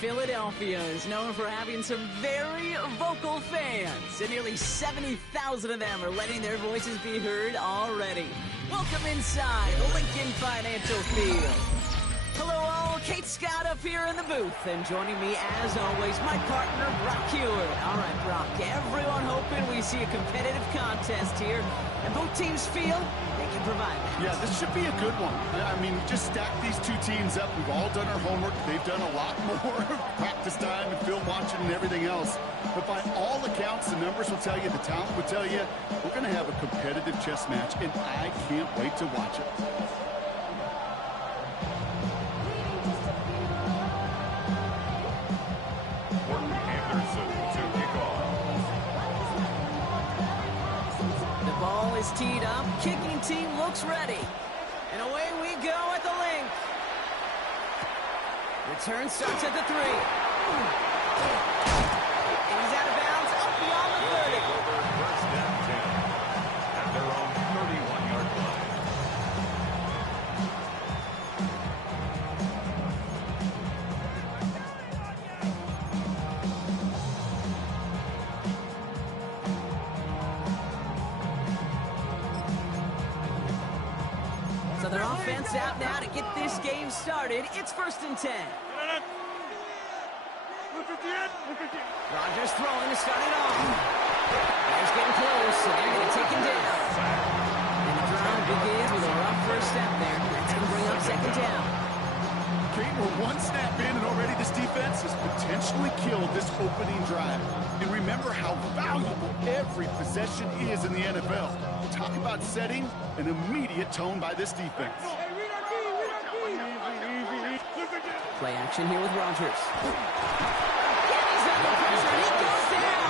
Philadelphia is known for having some very vocal fans, and nearly 70,000 of them are letting their voices be heard already. Welcome inside Lincoln Financial Field. Hello all, Kate Scott up here in the booth, and joining me as always, my partner Brock Hewitt. All right, Brock, everyone hoping we see a competitive contest here, and both teams feel they can provide that. Yeah, this should be a good one. I mean, just stack these two teams up. We've all done our homework. They've done a lot more practice time and film watching and everything else. But by all accounts, the numbers will tell you, the talent will tell you, we're going to have a competitive chess match, and I can't wait to watch it. Is teed up, kicking team looks ready, and away we go at the link. Return starts at the 3. And he's out of bounds, up beyond the 30. First down 10 at their own 31-yard line. So their offense out now to get this game started. It's 1st and 10. Rodgers throwing to start it off. Bears getting close, so they're going to take him down. And the drive begins with a rough first step there. That's going to bring up 2nd down. Kate, we're one snap in, and already this defense has potentially killed this opening drive. And remember how valuable every possession is in the NFL. Talk about setting an immediate tone by this defense. Play action here with Rodgers. And he's under pressure, and he goes down.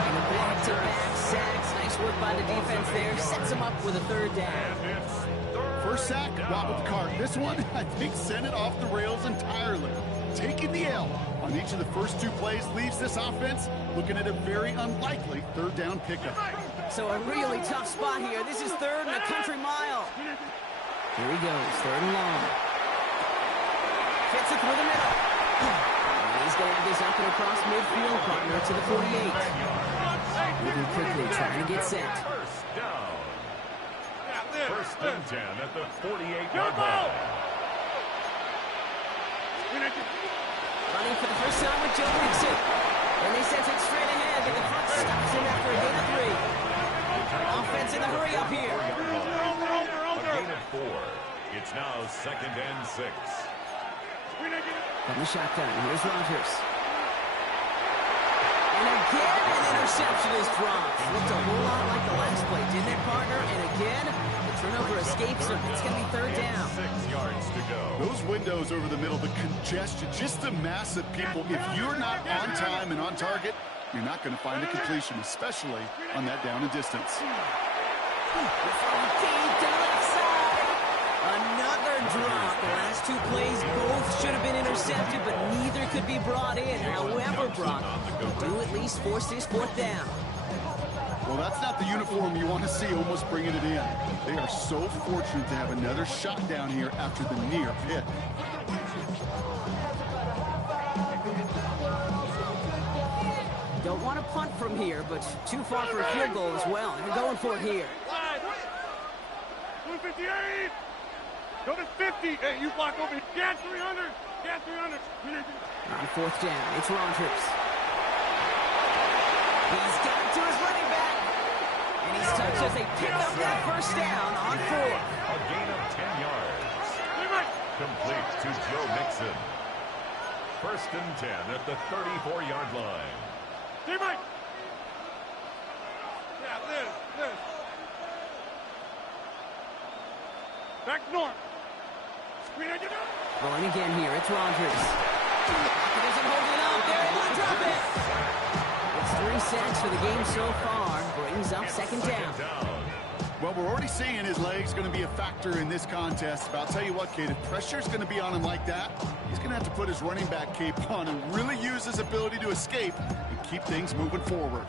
And a back-to-back sacks. Nice work by the defense there. Sets him up with a 3rd down. First sack, wobbled the cart. This one, I think, sent it off the rails entirely. Taking the L on each of the first 2 plays leaves this offense looking at a very unlikely 3rd down pickup. So a really tough spot here. This is 3rd and a country mile. Here he goes, 3rd and long. Fits it through the middle. And he's going to have this up and across midfield, partner to the 48. Moving quickly, trying to get set. First down. First and 10 at the 48-yard line. Running for the first time with Joe Mixon. And they sent it straight ahead, but the clock stops him after a gain of 3. Offense in the hurry up here. A gain of 4. It's now 2nd and 6. From the shotgun, here's Rodgers. And again, an interception is dropped. Looked a whole lot like the last play, didn't it, partner? And again, the turnover escapes him. It's going to be 3rd down. 6 yards to go. Those windows over the middle, the congestion, just the mass of people. If you're not on time and on target, you're not going to find a completion, especially on that down and distance. Another drop. The last 2 plays both should have been intercepted, but neither could be brought in. However, Brock do at least force this 4th down. Well, that's not the uniform you want to see almost bringing it in. They are so fortunate to have another shot down here after the near pick. Don't want to punt from here, but too far for a field goal as well. They're going for it here. 258! Go to 50! Hey, you block over here. Get 300! Get 300! On 4th down, it's Rodgers. He's got it to his running back. And he's touched as they pick up that first down on 4. A gain of 10 yards. Complete to Joe Mixon. 1st and 10 at the 34-yard line. Teammate! Yeah, this. Back north. Going again here, it's Rodgers. He doesn't hold it up. They're able to drop it. It's 3 sacks for the game so far. Brings up 2nd down. Well, we're already seeing his legs going to be a factor in this contest. But I'll tell you what, Kate, if pressure's going to be on him like that, he's going to have to put his running back cape on and really use his ability to escape and keep things moving forward.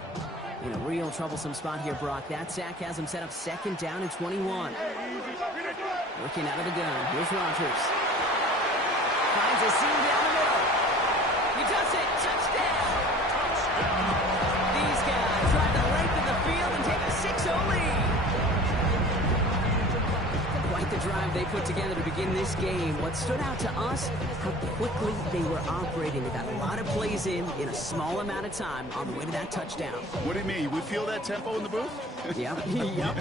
In a real troublesome spot here, Brock. That sack has him set up 2nd down and 21. Working out of the gun. Here's Rodgers. Finds a seam down the middle. He does it. Touchdown. These guys drive the length of the field and take a 6-0 lead. Quite the drive they put together to begin this game. What stood out to us, how quickly they were operating. They got a lot of plays in a small amount of time on the way to that touchdown. What do you mean? We feel that tempo in the booth? Yep, yep,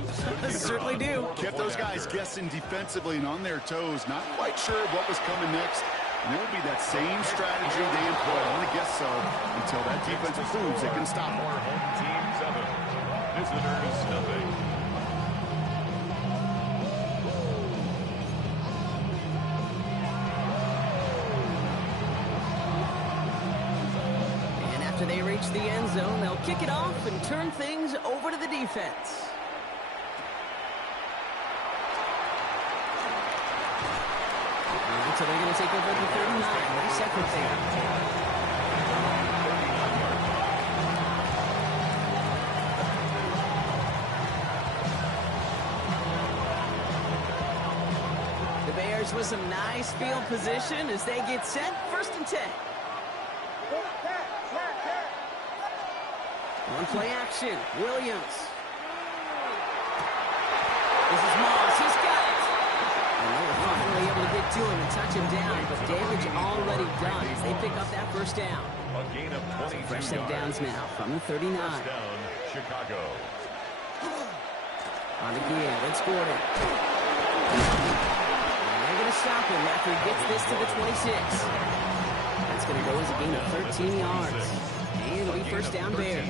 certainly do. Kept those guys guessing defensively and on their toes, not quite sure what was coming next. And it will be that same strategy they employ, I want to guess so, until that defense proves they can stop them. Home team 7, visitors nothing. And after they reach the end zone, they'll kick it off and turn things over to the defense. So they're going to take over the 39. Nice effort there. The Bears with some nice field position as they get set. 1st and 10. On play action, Williams. This is Moss. He's got it. And they were finally able to get to him and touch him down, but damage already done as they pick up that 1st down. A gain of 22 Fresh set yards. downs now from the 39. First down, Chicago. On the give, it's Gordon. And they're going to stop him after he gets this to the 26. That's going to go as a gain of 13 yards. And it'll be 1st down Bears.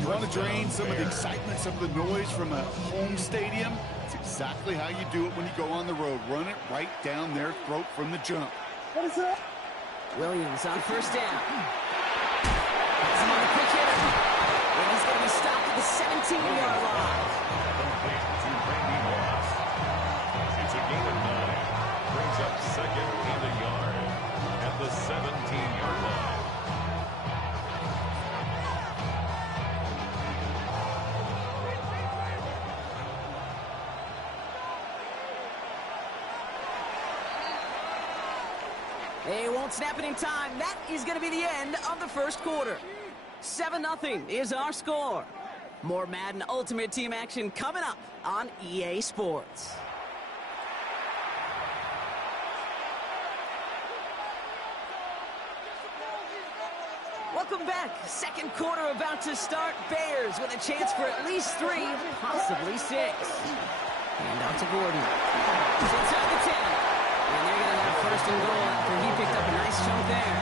You want to drain some of the excitement, some of the noise from a home stadium? It's exactly how you do it when you go on the road. Run it right down their throat from the jump. What is that? Williams on 1st down. Some on the quick hitter. And he's going to be stopped at the 17-yard line. Complete to Randy Moss. It's a gain of 9. Brings up 2nd and a yard at the 17-yard line. They won't snap it in time. That is going to be the end of the 1st quarter. 7-0 is our score. More Madden Ultimate Team action coming up on EA Sports. Welcome back. 2nd quarter about to start. Bears with a chance for at least 3, possibly 6. And out to Gordon. He's inside the 10. And they're going to have 1st and goal after he picked up a nice chunk there.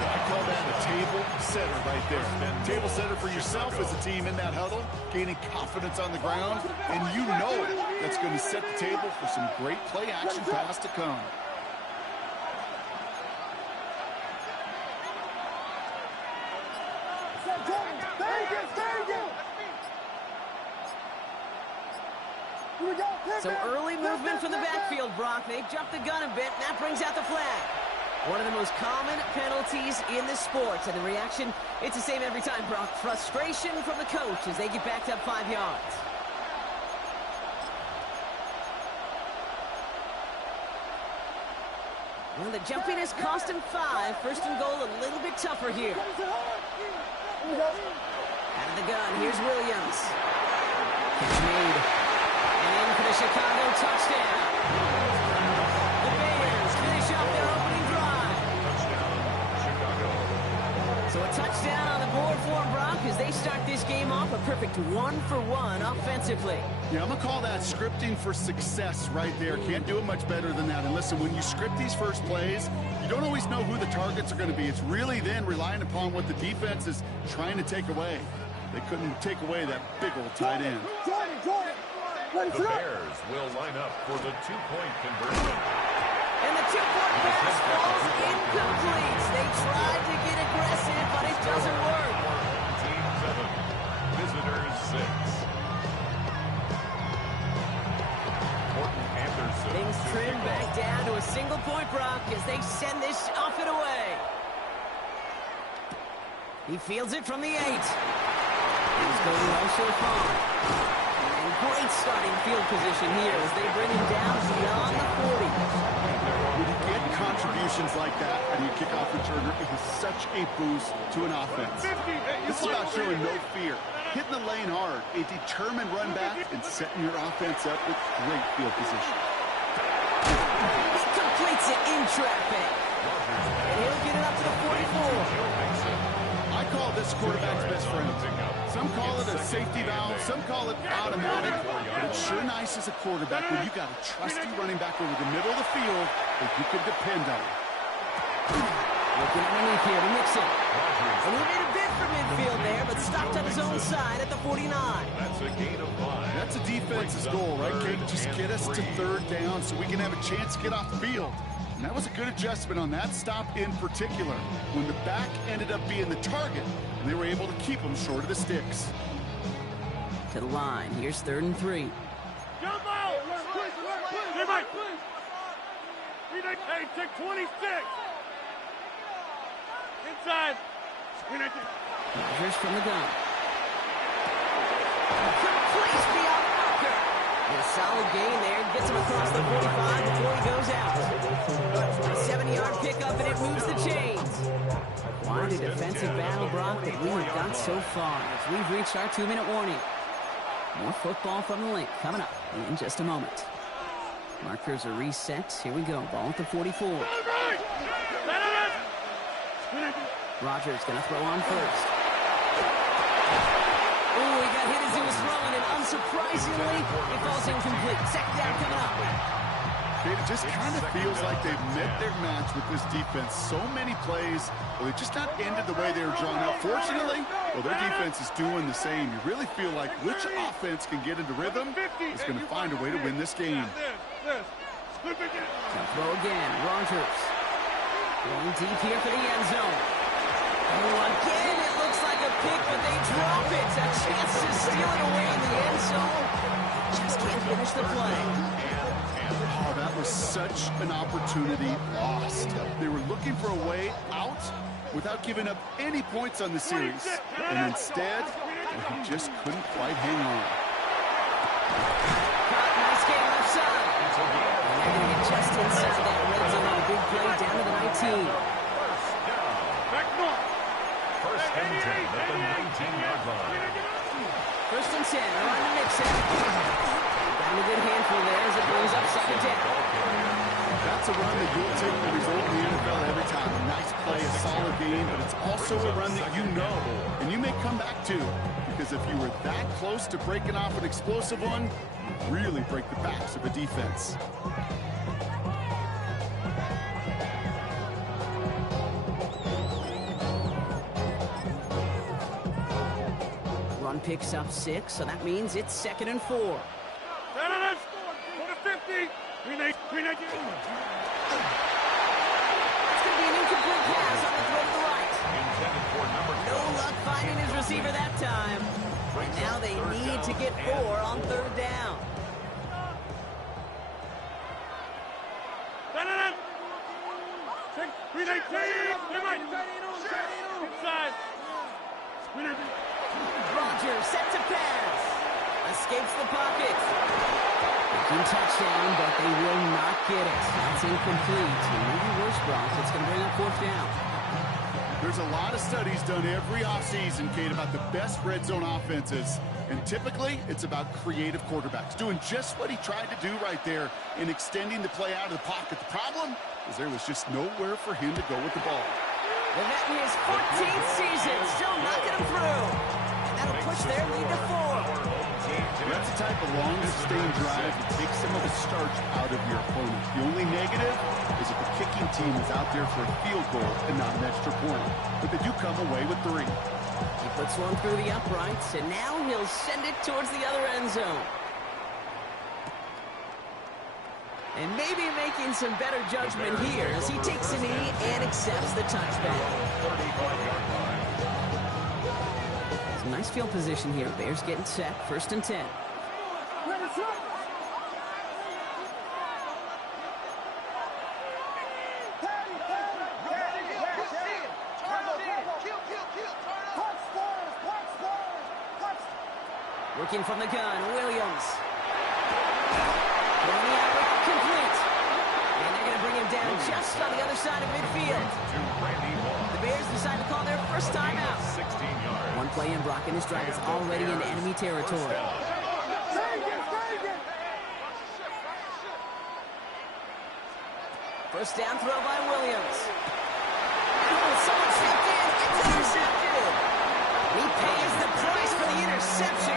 I call that a table setter right there. Table setter for yourself as a team in that huddle, gaining confidence on the ground, and you know that's going to set the table for some great play action pass to come. So early movement from the backfield, Brock. They jumped the gun a bit, and that brings out the flag. One of the most common penalties in the sports, and the reaction, it's the same every time, Brock. Frustration from the coach as they get backed up 5 yards. Well, the jumpiness cost him 5. 1st and goal, a little bit tougher here. Out of the gun, here's Williams. Catch made. And in for the Chicago touchdown. The Bears finish up their opening drive. Touchdown, Chicago. So a touchdown on the board for Brock as they start this game off a perfect 1-for-1 offensively. Yeah, I'm going to call that scripting for success right there. Can't do it much better than that. And listen, when you script these first plays, you don't always know who the targets are going to be. It's really then relying upon what the defense is trying to take away. They couldn't take away that big old tight end. The Bears will line up for the 2-point conversion. And the 2-point pass falls incomplete. They tried to get aggressive, but it doesn't work. Team 7, visitors 6. Things trim back down to a single-point Brock as they send this off and away. He fields it from the 8. He's going well so far. And great starting field position here as they bring him down beyond the 40. When you get contributions substitutions like that and your kickoff returner, it is such a boost to an offense. This is about showing no fear, hitting the lane hard, a determined run back, and setting your offense up with great field position. He completes it in traffic. And he'll get it up to the 44. I call this quarterback's best friend. Some call it a safety valve, some call it automatic, but it's sure nice as a quarterback when you got a trusty running back over the middle of the field that you can depend on. Looking underneath here to mix it. And he made a bid for midfield there, but stopped on his own side at the 49. That's a gain of 5. That's a defense's goal, right, Kate? Just get us to third down so we can have a chance to get off the field. And that was a good adjustment on that stop in particular, when the back ended up being the target, and they were able to keep him short of the sticks. To the line. Here's 3rd and 3. Jump out! Hey, Mike! Hey, take 26! Inside! Rogers from the gun. Complete beyond Walker. A solid gain there. Gets him across the 45 before he goes out. A 70-yard pickup, and it moves the chains. Quite a defensive battle, Brock, that we have got so far as we've reached our 2-minute warning. More football from the link coming up in just a moment. Markers are reset. Here we go. Ball at the 44. Rogers going to throw on first. Oh, he got hit as he was throwing, and unsurprisingly, it falls incomplete. Second down coming up. It just kind of feels like they've met their match with this defense. So many plays, well, they just not ended the way they were drawn up. Fortunately, well, their defense is doing the same. You really feel like which offense can get into rhythm is going to find a way to win this game. Throw again. Rogers going deep here for the end zone. Oh, again, it looks like a pick, but they drop it. A chance to steal it away in the end zone. Just can't finish the play. Oh, that was such an opportunity lost. They were looking for a way out without giving up any points on the series. And instead, he just couldn't quite hang on. Nice game left side. And they're going to get just inside that red zone on a big play down to the 19. First and 10 at the 19-yard line. First and 10, around to mix it. Got a good handful there as it brings up second down. That's a run that you'll take the result in the NFL every time. A nice play, a solid game, but it's also a run that you know and you may come back to, because if you were that close to breaking off an explosive one, you really break the backs of a defense. Run picks up 6, so that means it's 2nd and 4. Go to 50! It's going to be an incomplete pass on the throw to the right. No luck finding his receiver that time. And now they need to get 4 on 3rd down. Inside! Rogers set to pass. Escapes the pocket. Making touchdown, but they will not get it. That's incomplete. And maybe worse, Brock. It's going to bring up 4th down. There's a lot of studies done every offseason, Kate, about the best red zone offenses. And typically, it's about creative quarterbacks, doing just what he tried to do right there in extending the play out of the pocket. The problem is there was just nowhere for him to go with the ball. The vet in his 14th season, still knocking him through. And that'll push their lead to 4. That's the type of long, sustained drive that takes some of the starch out of your opponent. The only negative is if the kicking team is out there for a field goal and not an extra point. But they do come away with 3. He puts one through the uprights, and now he'll send it towards the other end zone. And maybe making some better judgment here as he takes a knee and accepts the touchback. Some nice field position here. Bears getting set. 1st and 10. Working from the gun, Williams. Complete. And they're going to bring him down just on the other side of midfield. The Bears decide to call their first timeout. 16 yards. One play in, Brock, and this drive is already in enemy territory. First down throw by Williams. Oh, someone stepped in. It's intercepted. He pays the price for the interception.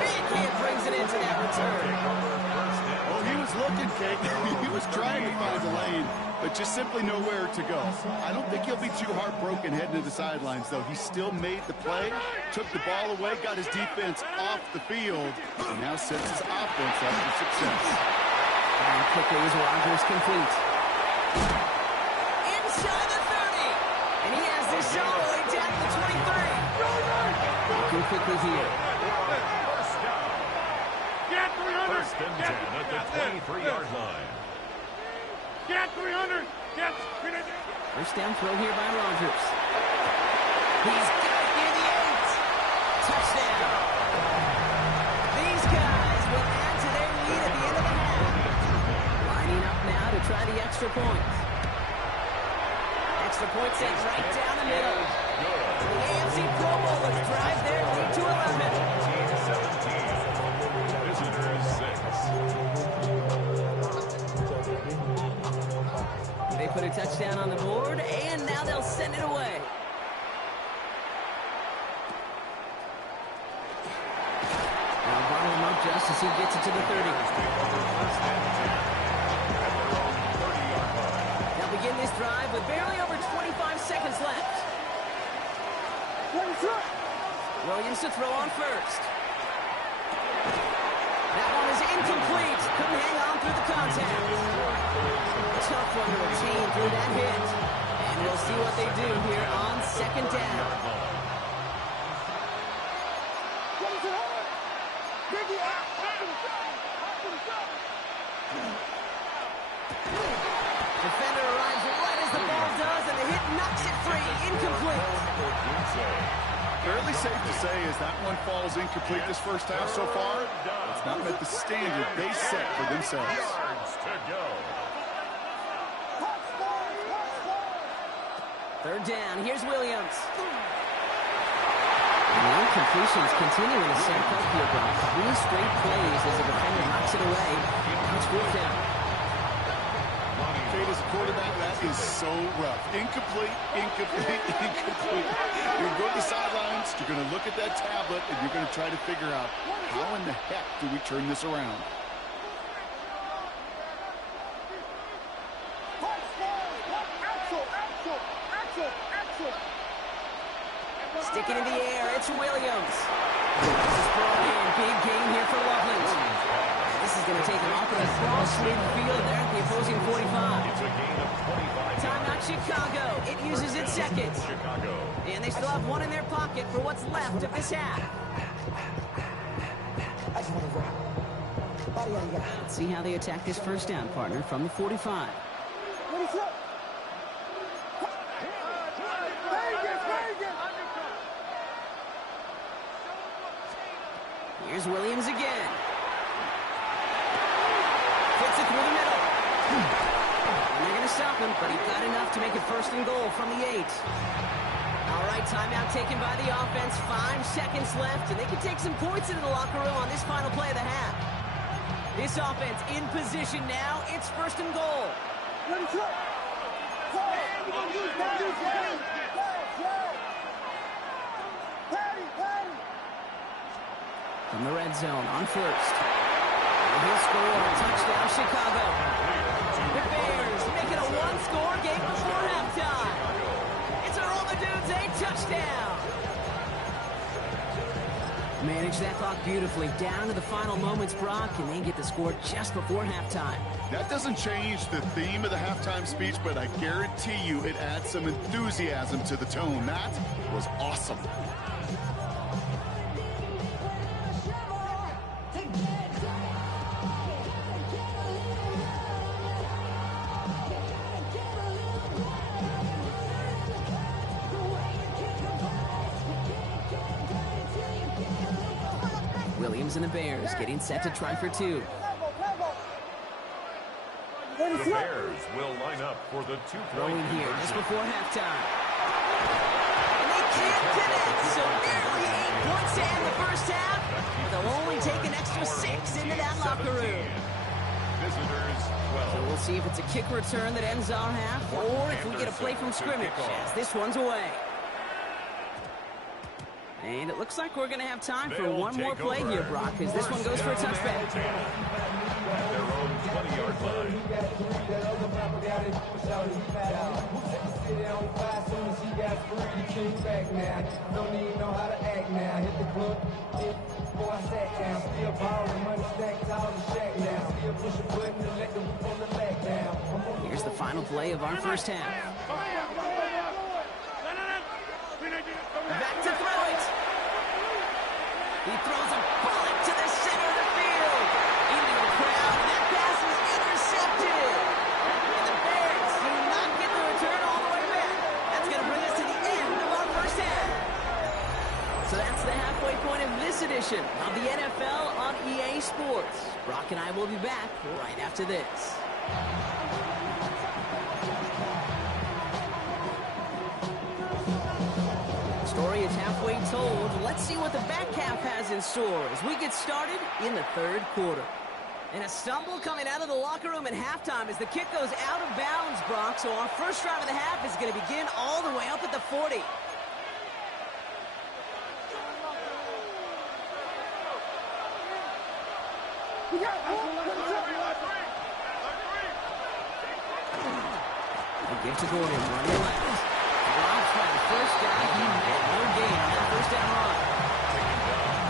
Big hit brings it into that return. Oh, he was looking, Kate. He was trying to find the lane, but just simply nowhere to go. I don't think he'll be too heartbroken heading to the sidelines, though. He still made the play, took the ball away, got his defense off the field, and now sets his offense up for success. And quickly as Rodgers complete. Inside the 30. And he has this all the way down to the 23. Looking quickly here. Get 300. First and 10 at the 23-yard line. Get 300. Get 300. First down throw here by Rodgers. He's got it near the 8. Touchdown. These guys will add to their lead at the end of the half. Lining up now to try the extra point. Extra point set right down the middle. The AFC Pro Bowlers drive their lead to 11. 17. Visitors 6. They put a touchdown on the board, and now they'll send it away. Now bottle him up just as he gets it to the 30. They'll begin this drive with barely over 25 seconds left. Williams to throw on first. That one is incomplete. Couldn't hang on through the contact. Tough one to retain through that hit. And we'll see what they do here on second down. Defender arrives right as the ball does, and the hit knocks it free. Incomplete. Fairly safe to say as that one falls incomplete this first half so far, it's not met the standard they set for themselves. Yards to go. Third down. Here's Williams. And the incompletions continue in the same up here, Brock. 3 straight plays as the defender knocks it away. It's fourth down. Kate, as a quarterback, that is so rough. Incomplete, incomplete, incomplete. You're going to go to the sidelines, you're going to look at that tablet, and you're going to try to figure out how in the heck do we turn this around. Sticking in the air, it's Williams. This is brought in. Big game here for Loveland. This is going to take him off of across midfield there at the opposing 45. It's a gain of 25. Timeout Chicago. It uses its second. Chicago. And they still have one in their pocket for what's left of this half. Let's see how they attack this first down, partner, from the 45. Here's Williams again. Fits it through the middle. And they're going to stop him, but he got enough to make it first and goal from the 8. All right, timeout taken by the offense. 5 seconds left, and they can take some points into the locker room on this final play of the half. This offense in position now. It's first and goal. From the red zone on first. And he'll score. Touchdown, Chicago. The Bears make it a one-score game before halftime. It's a roll the dudes, a touchdown. Manage that clock beautifully. Down to the final moments, Brock, and they get the score just before halftime. That doesn't change the theme of the halftime speech, but I guarantee you it adds some enthusiasm to the tone. That was awesome. Williams and the Bears getting set to try for 2. The Bears will line up for the 2-point Throwing here just conversion. before halftime. And they can't connect, so nearly 8 points to end the first half. But they'll only take an extra 6 into that locker room. Visitors 12. So we'll see if it's a kick return that ends our half, or if we get a play from scrimmage, as this one's away. And it looks like we're going to have time for one more play here, Brock, because this one goes for a touchback. At their own 20-yard line. Here's the final play of our first half. Back to throw it. He throws a bullet to the center of the field. Into the crowd. That pass is intercepted. And the Bears do not get the return all the way back. That's going to bring us to the end of our first half. So that's the halfway point of this edition of the NFL on EA Sports. Brock and I will be back right after this. Story is halfway told. Let's see what the back half has in store as we get started in the third quarter. And a stumble coming out of the locker room at halftime as the kick goes out of bounds, Brock. So our first drive of the half is going to begin all the way up at the 40. They give to Gordon, running left. Drops by the first guy. He made no gain on that first down run.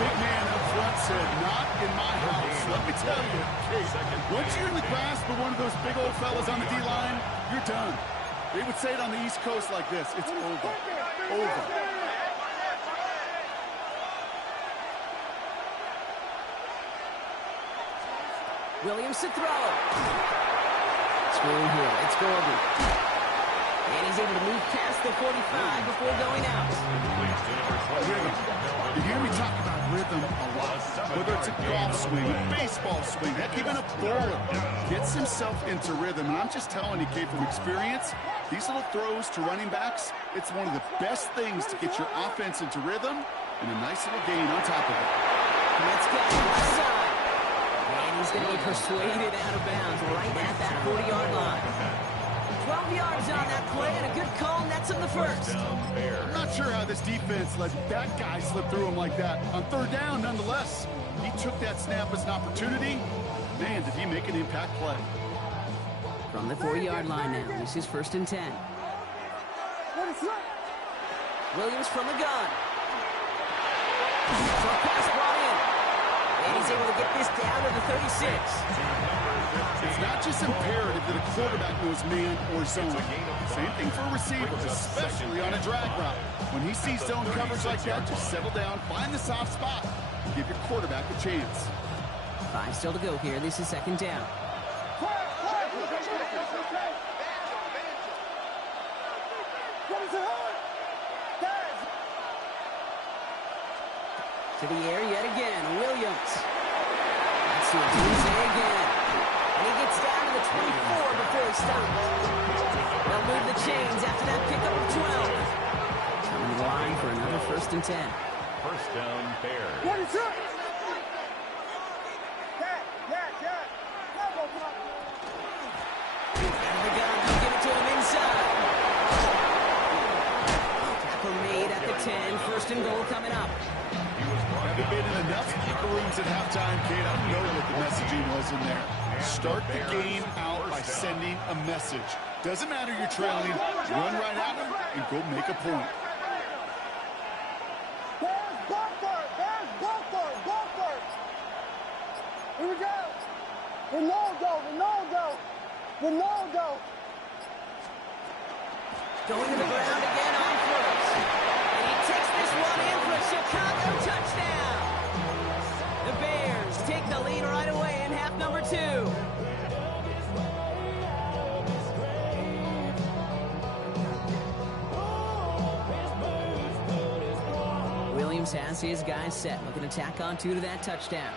Big man up front said, not in my house. Let me tell you, hey, once you're in the grasp of one of those big old fellas on the D-line, you're done. They would say it on the East Coast like this. It's over. Over. Williams to throw. Screen here. It's Gordon. And he's able to move past the 45 before going out. Rhythm. You hear me talk about rhythm a lot. Whether it's a golf swing, a baseball swing, heck, even a bowler gets himself into rhythm. And I'm just telling you, Kate, from experience, these little throws to running backs, it's one of the best things to get your offense into rhythm and a nice little gain on top of it. Let's go. Left side. And he's going to be persuaded out of bounds right at that 40-yard line. 12 yards on that play, and a good call nets him the first. I'm not sure how this defense let that guy slip through him like that. On third down, nonetheless, he took that snap as an opportunity. Man, did he make an impact play. From the 40-yard line now, this is 1st and 10. Williams from the gun. Short pass brought in. And he's able to get this down to the 36. It's not just imperative that a quarterback knows man or zone. Same thing for a receiver, especially on a drag route. When he sees zone coverage like that, just settle down, find the soft spot, and give your quarterback a chance. 5 still to go here. This is 2nd down. To the air yet again. Williams. That's to Tuesday again. And he gets down to the 24 before he stops. They'll move the chains after that pickup of 12. Coming to line for another 1st and 10. First down, Bears. Out of the gun. They'll give it to him inside. Tackle made at the 10. 1st and goal coming up. Haven't been in enough locker rooms at halftime, Kate. I don't know what the messaging was in there. Start the game out by sending a message. Doesn't matter you're trailing. Run right at them and go make a point. Here we go. Ronaldo. Going to the ground again on first. And he takes this one in for a Chicago touchdown. The Bears take the lead right away in half number 2. Williams has his guys set, looking to tack on 2 to that touchdown.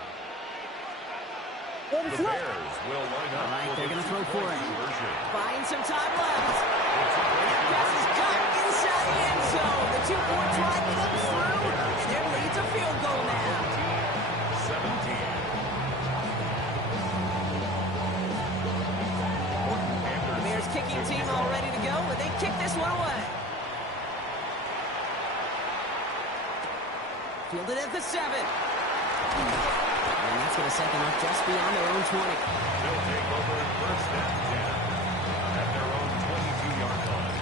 The Bears will line up. All right, they're going to throw for it. Conversion. Buying some time left. And that pass is cut inside the end zone. The two-point try comes through, and their lead's a field goal now. 17. The Bears kicking team all ready to go, and they kick this one away. Fielded at the 7. And that's going to set them up just beyond their own 20. They'll take over in first and 10 at their own 22-yard line.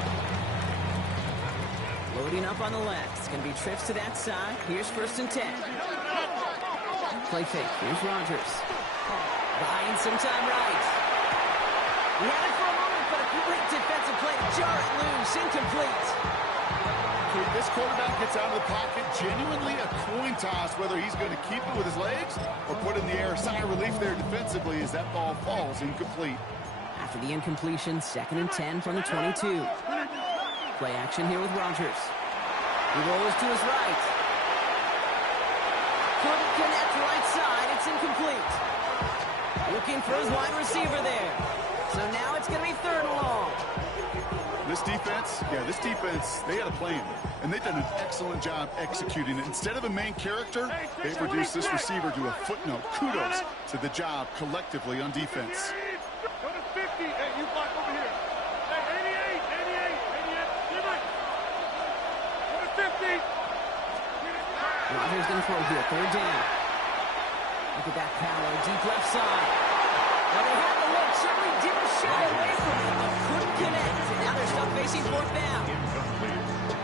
Loading up on the left. It's going to be trips to that side. Here's first and 10. Play fake. Here's Rodgers. Buying some time right. He had it for a moment, but a great defensive play to jar it loose. Incomplete. This quarterback gets out of the pocket, genuinely a coin toss whether he's going to keep it with his legs or put it in the air. Sigh of relief there defensively as that ball falls incomplete. After the incompletion, second and 10 from the 22. Play action here with Rodgers. He rolls to his right. Couldn't connect right side. It's incomplete. Looking for his wide receiver there. So now it's going to be third and long. This defense, they had a plan, and they've done an excellent job executing it. Instead of a main character, they've reduced this receiver to a footnote. Kudos to the job collectively on defense. Go to 50. Hey, you block over here. Hey, 88. You're right. Go to 50. Rodgers going to throw here, third down. Look at that power, deep left side. Well, they had the look, certainly didn't shy away from it, but couldn't connect. And now they're stuck facing fourth down.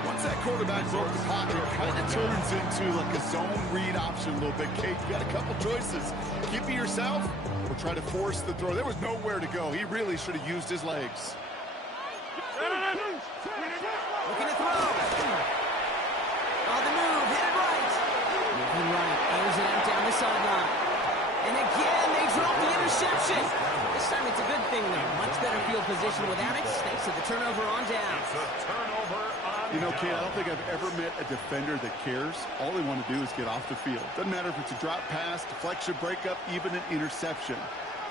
Once that quarterback broke the pocket, it kind of turns into like a zone read option a little bit. Kate, you got a couple choices. Keep it yourself or try to force the throw. There was nowhere to go. He really should have used his legs. Looking to throw. On the move, headed right. Moving right, airs it out down the sideline. And again, they drop the interception. This time it's a good thing, though. Much better field position without it, thanks to the turnover on down. It's a turnover on You know, Kate, I down. don't think I've ever met a defender that cares. All they want to do is get off the field. Doesn't matter if it's a drop pass, deflection, breakup, even an interception.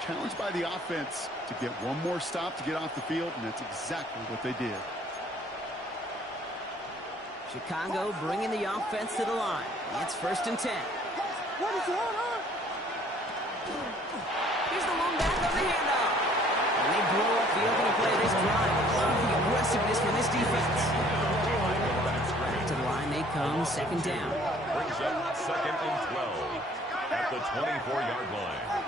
Challenged by the offense to get one more stop to get off the field, and that's exactly what they did. Chicago bringing the offense to the line. It's first and 10. Here's the long back on the handoff. And they blow up the opening play of this drive. Love the aggressiveness from this defense. Back to the line they come, second down. Brings up second and 12 at the 24-yard line.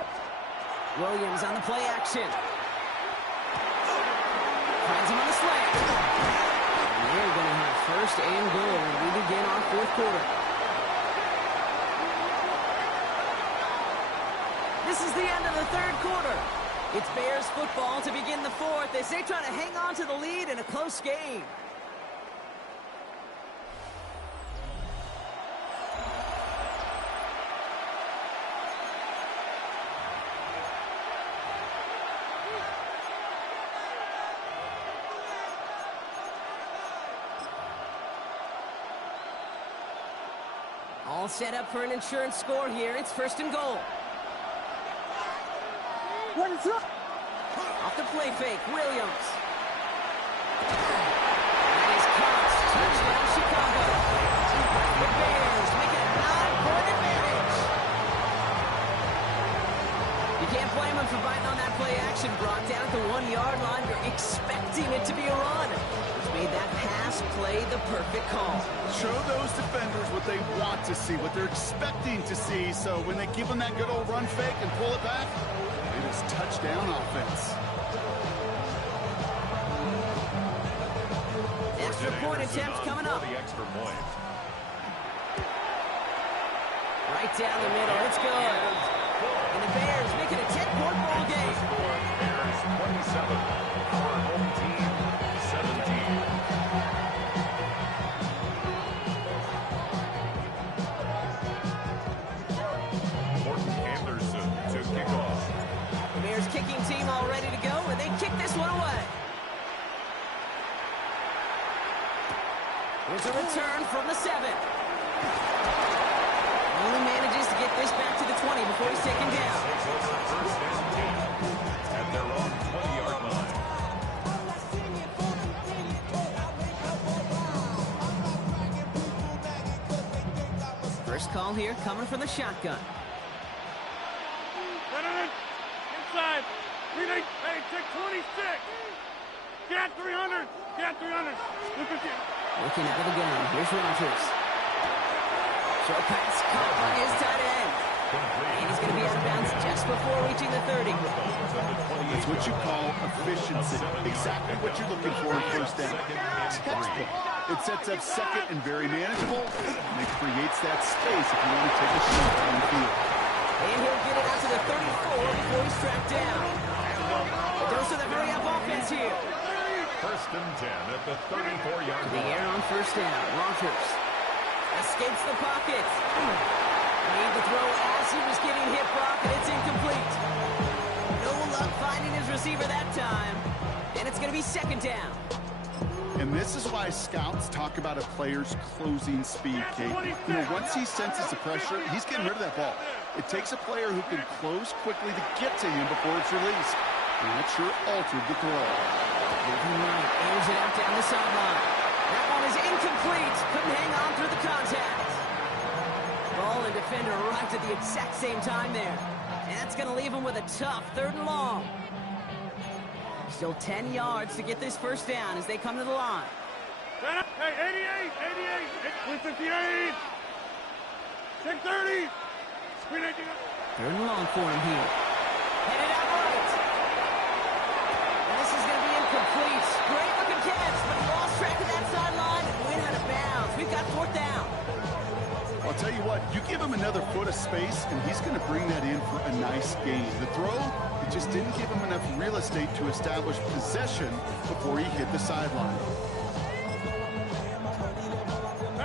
Williams on the play action. Finds him on the slant. And they're going to have first and goal as we begin our fourth quarter. This is the end of the third quarter. It's Bears football to begin the fourth as they try to hang on to the lead in a close game. All set up for an insurance score here. It's first and goal. Off the play fake, Williams. That is caught. Touchdown, Chicago. The Bears make it a 9-point advantage. You can't blame them for biting on that play action. Brought down at the 1-yard line. You're expecting it to be a run. Which made that pass play the perfect call. Show those defenders what they want to see, what they're expecting to see. So when they give them that good old run fake and pull it back, it is touchdown offense. Extra point attempt coming up. The extra point. Right down the middle. It's good. And the Bears make it a 10-point ball game. Bears 27. Our home team 17. Morton Anderson to kick off. The Bears kicking team all ready to go, and they kick this one away. Here's a return from the 7. Only manages to get this back to the 20 before he's taken down. Takes over first and 10 at their own 20-yard line. First call here coming from the shotgun. Inside. Hey, take 26. Get 300. Get 300. Looking out of the gun. Here's Rogers. Short pass caught by his tight end. And he's going to be out of bounds just before reaching the 30. It's what you call efficiency. Exactly what you're looking for in first down. Textbook. It sets up second and very manageable, and it creates that space if you want to take a shot down the field. And he'll get it out to the 34 before he's tracked down. Dose of the hurry-up offense here. First and 10 at the 34-yard To the line. air on first down. Rogers escapes the pocket. Made the throw as he was getting hit, Brock, and it's incomplete. No luck finding his receiver that time. And it's going to be second down. And this is why scouts talk about a player's closing speed, Kate. You know, once he senses the pressure, he's getting rid of that ball. It takes a player who can close quickly to get to him before it's released. And that sure altered the throw. Moving right, airs it out down the sideline. That one is incomplete. Couldn't hang on through the contact. Ball and defender arrived at the exact same time there. And that's going to leave him with a tough 3rd and long. Still 10 yards to get this first down as they come to the line. Hey, 88. 58. Take 30. Screen 18. 3rd and long for him here. Headed out right. And this is going to be incomplete. Great looking catch, but he lost track of that sideline and went out of bounds. We've got 4th down. I'll tell you what, you give him another foot of space, and he's going to bring that in for a nice gain. The throw, it just didn't give him enough real estate to establish possession before he hit the sideline.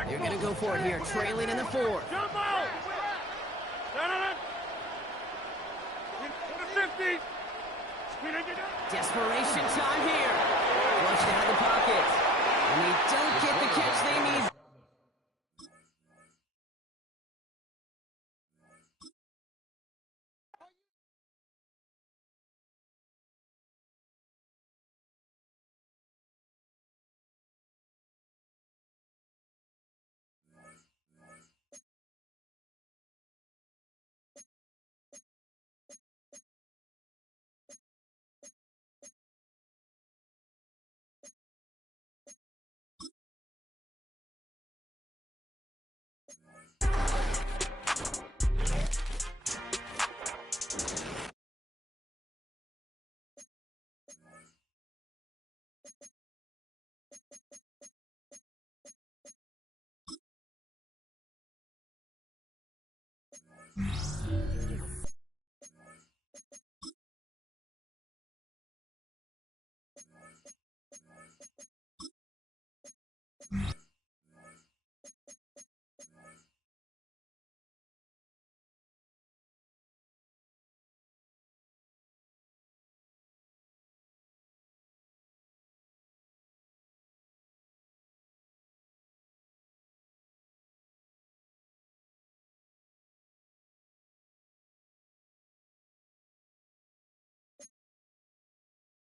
They're going to go for it here, trailing in the 4th. Jump out. 50. Screen 18. Desperation time here. Flushed out of the pocket.